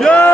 Yeah!